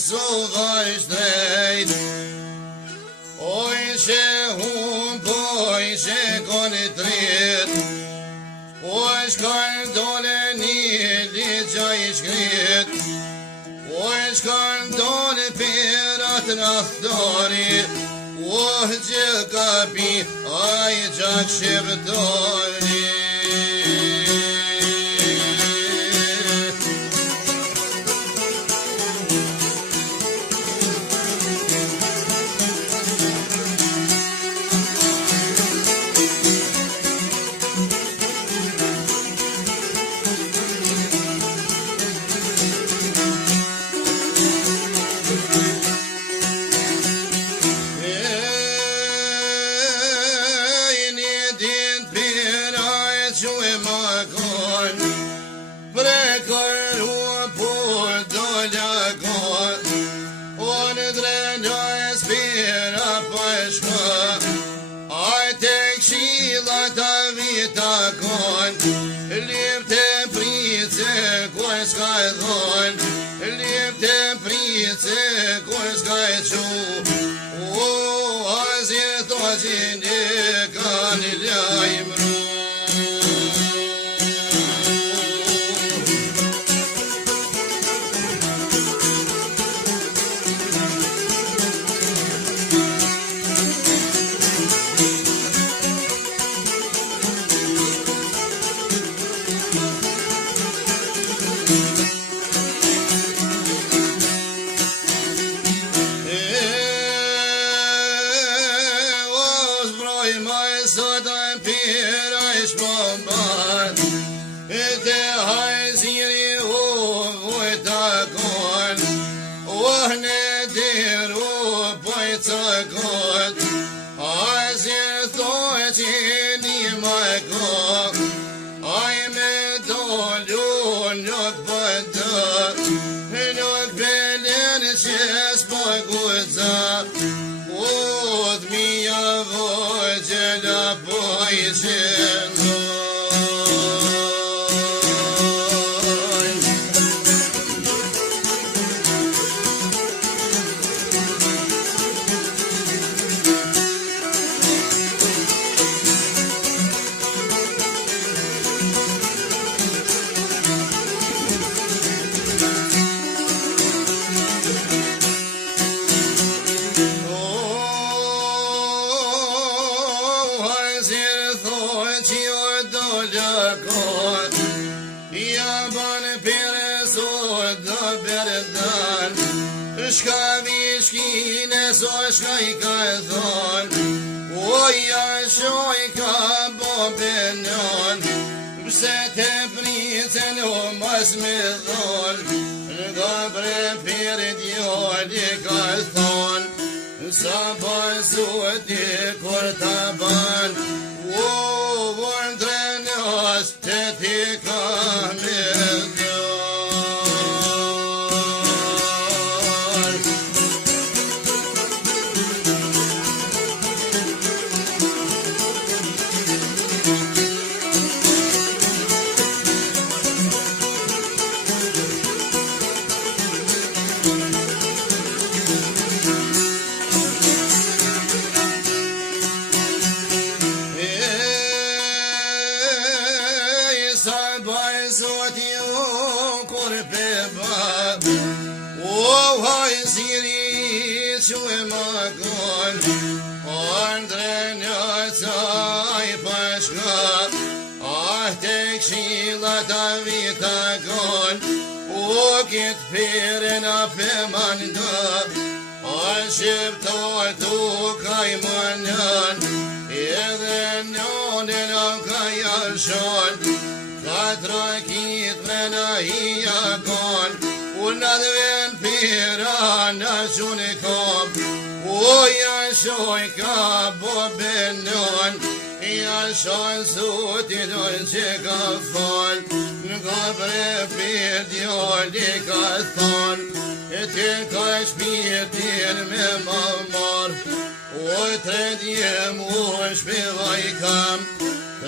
su vazhdejt oj që hum poj që koni trit oj shkar dole një ligja I shkrit oj shkar dole pirat rahtari oj që kapi aj gjak shqiptari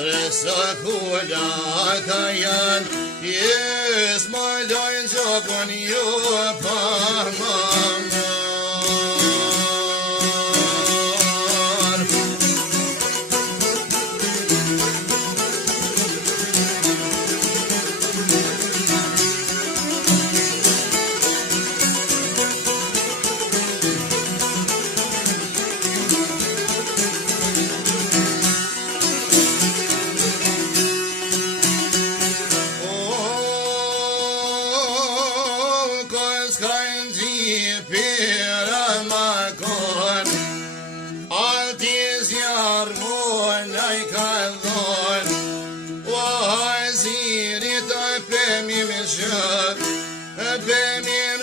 Rësa kullata janë, jes ma dojnë gjokon jo pa mamar.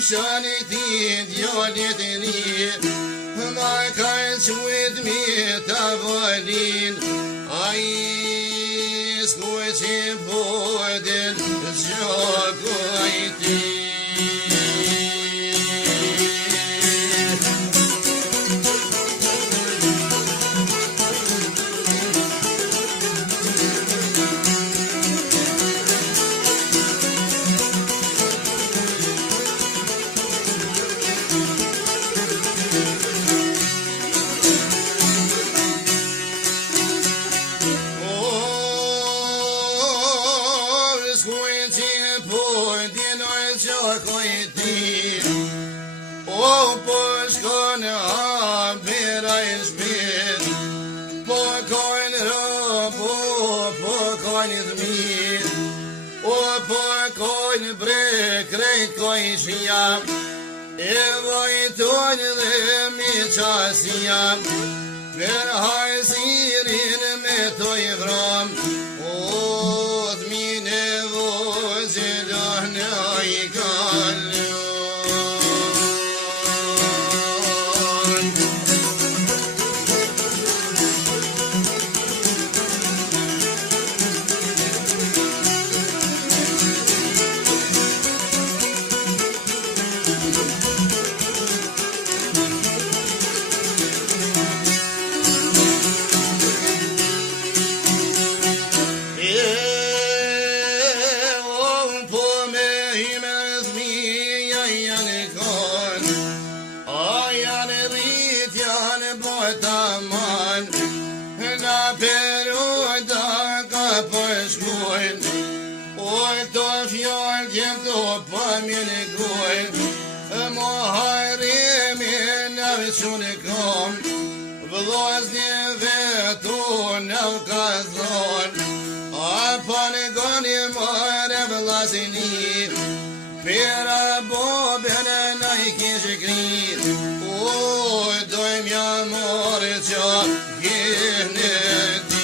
Shani ti djallit e ri, ma kanë quet me tavolin, ai s'kuj që bodin gjakoj ti. E vojtojnë dhe mi qasia, për hajzirin me toj vram, o t'mine vozilon i kalon. Pera bobene na I kishe kri, o dojmë jamore qa gjene ti.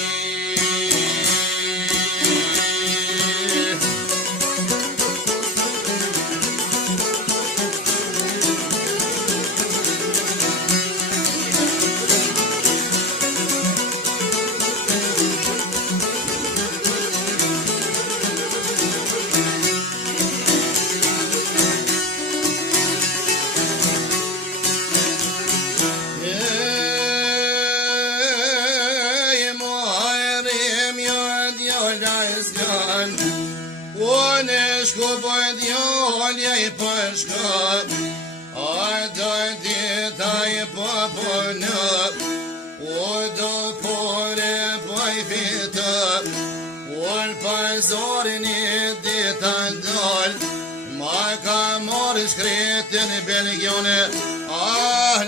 Shkretën e Belgione,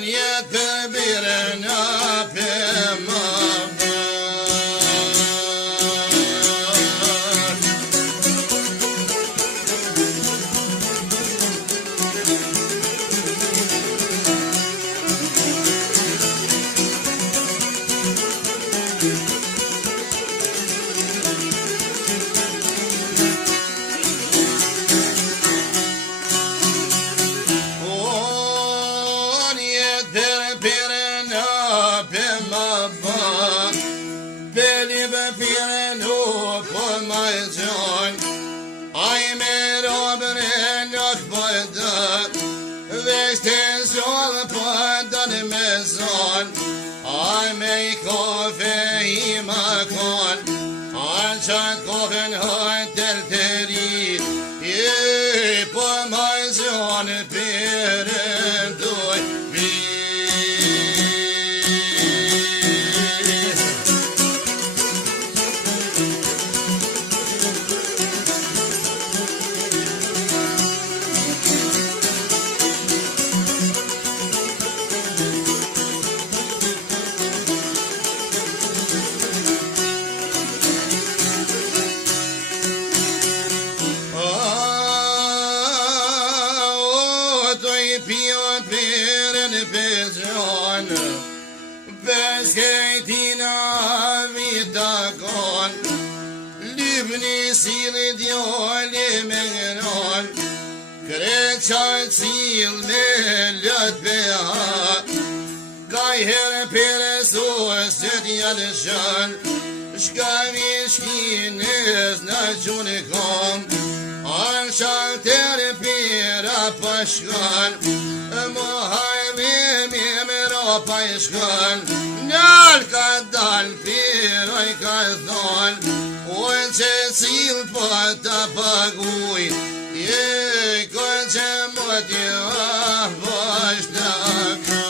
njetë për birën për më qatë kohën hajtër të ri, po ma zonë përëndoj vi. Libni sili djoli me gënon, krejt qatë sil me lët beha, kaj herë pere sos që t'jallë shën, shka vishkinës në qunë kom, anë shaltere pera pashkan, mo hajme me ropa i shkan, njall ka dal piroj ka thon, ojnë që cilë po të paguj, kojnë që më t'ja bashkë në kanë.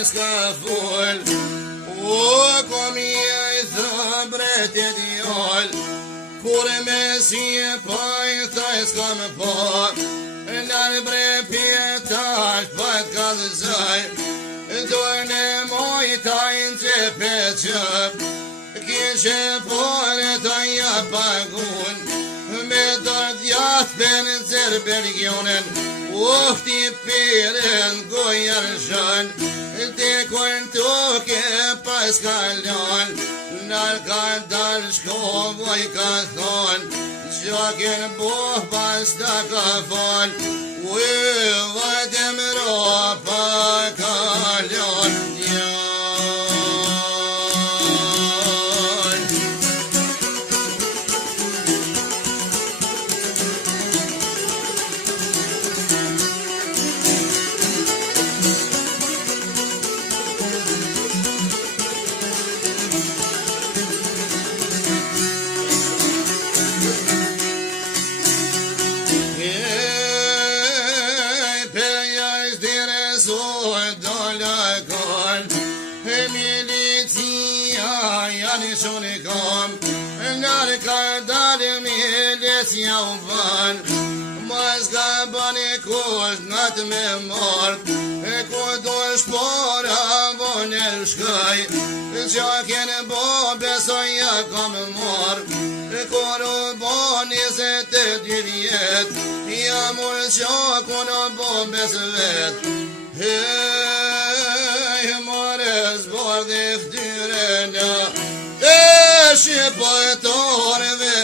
Ska full, o kom I thëbret e djall, kur me si e paj thaj s'kam pa, nërë bre pjetash pat kalëzaj, dojnë e moj tajnë që peqëp, kishe pare tajja pagun, me dërt jath për në zërë bergjonen, ofti përën gojar shën, te kërën toke pas kalon, nër ka dal shkovoj ka thon, qaken boh pas ta ka fol, vajtem ropa kalon djan. Shoni kom, nërë ka dalë miles ja u ban, mas ka bani kusht natë me mart, ku do shpora vonë shkaj, qa kene bo besoj ja kam mar, kur u bo 22 vjet, ja mur qa kun u bo bes vet, hej more zbardhi ftyrena, Shqipojtorëve